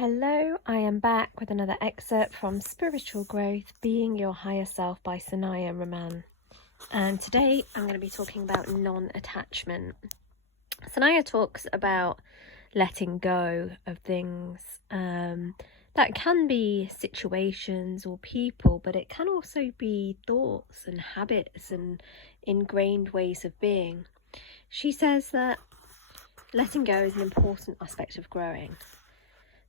Hello, I am back with another excerpt from Spiritual Growth, Being Your Higher Self by Sanaya Raman. And today I'm going to be talking about non-attachment. Sanaya talks about letting go of things. That can be situations or people, but it can also be thoughts and habits and ingrained ways of being. She says that letting go is an important aspect of growing.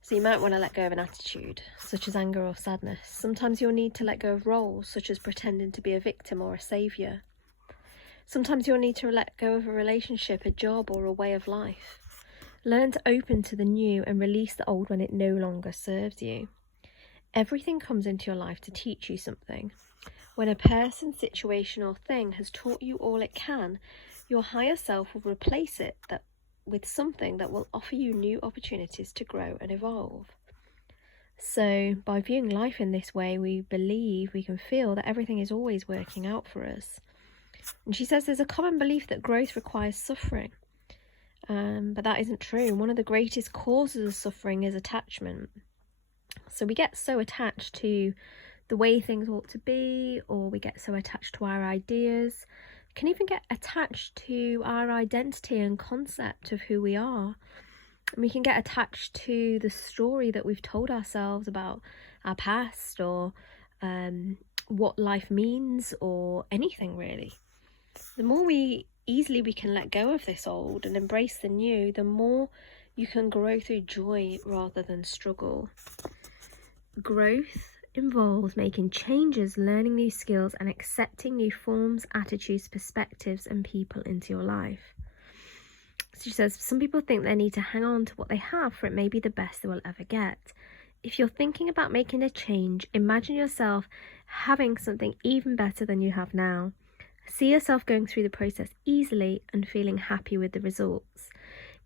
So you might want to let go of an attitude, such as anger or sadness. Sometimes you'll need to let go of roles, such as pretending to be a victim or a saviour. Sometimes you'll need to let go of a relationship, a job, or a way of life. Learn to open to the new and release the old when it no longer serves you. Everything comes into your life to teach you something. When a person, situation, or thing has taught you all it can, your higher self will replace it with something that will offer you new opportunities to grow and evolve. So by viewing life in this way, we can feel that everything is always working out for us. And she says there's a common belief that growth requires suffering, but that isn't true. One of the greatest causes of suffering is attachment. So we get so attached to the way things ought to be, or we get so attached to our ideas, can even get attached to our identity and concept of who we are. And we can get attached to the story that we've told ourselves about our past, or what life means, or anything really. The more easily we can let go of this old and embrace the new, the more you can grow through joy rather than struggle. Growth involves making changes, learning new skills, and accepting new forms, attitudes, perspectives, and people into your life. She says, some people think they need to hang on to what they have, for it may be the best they will ever get. If you're thinking about making a change, imagine yourself having something even better than you have now. See yourself going through the process easily and feeling happy with the results.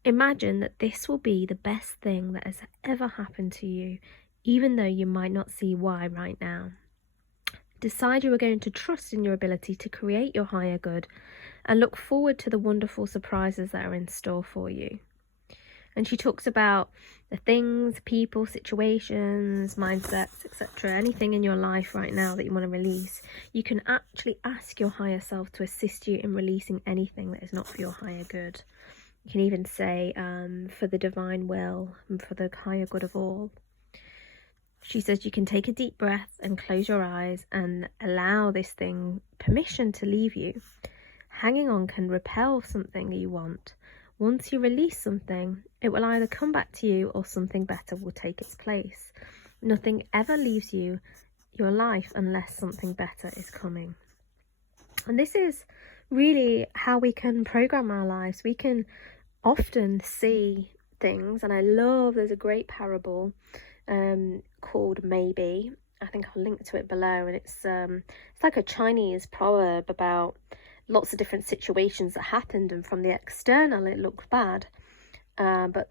Imagine that this will be the best thing that has ever happened to you, even though you might not see why right now. Decide you are going to trust in your ability to create your higher good and look forward to the wonderful surprises that are in store for you. And she talks about the things, people, situations, mindsets, etc. Anything in your life right now that you want to release. You can actually ask your higher self to assist you in releasing anything that is not for your higher good. You can even say, for the divine will and for the higher good of all. She says you can take a deep breath and close your eyes and allow this thing permission to leave you. Hanging on can repel something you want. Once you release something, it will either come back to you or something better will take its place. Nothing ever leaves your life unless something better is coming. And this is really how we can program our lives. We can often see things, and there's a great parable called Maybe. I think I'll link to it below, and it's like a Chinese proverb about lots of different situations that happened, and from the external it looked bad, but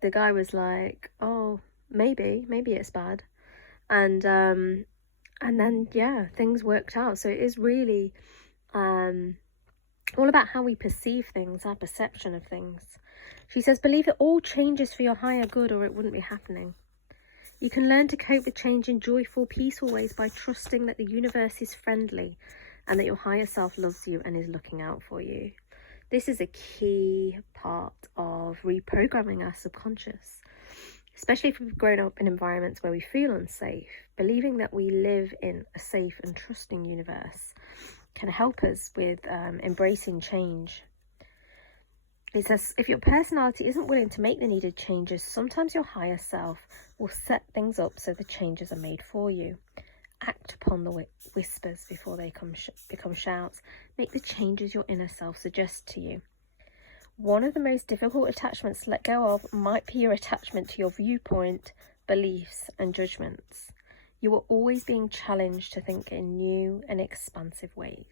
the guy was like, oh, maybe it's bad, and then things worked out. So it is really all about how we perceive things, our perception of things. She says, believe it all changes for your higher good, or it wouldn't be happening. You can learn to cope with change in joyful, peaceful ways by trusting that the universe is friendly and that your higher self loves you and is looking out for you. This is a key part of reprogramming our subconscious, especially if we've grown up in environments where we feel unsafe. Believing that we live in a safe and trusting universe can help us with embracing change. It says, if your personality isn't willing to make the needed changes, sometimes your higher self will set things up so the changes are made for you. Act upon the whispers before they become shouts. Make the changes your inner self suggests to you. One of the most difficult attachments to let go of might be your attachment to your viewpoint, beliefs, and judgments. You are always being challenged to think in new and expansive ways.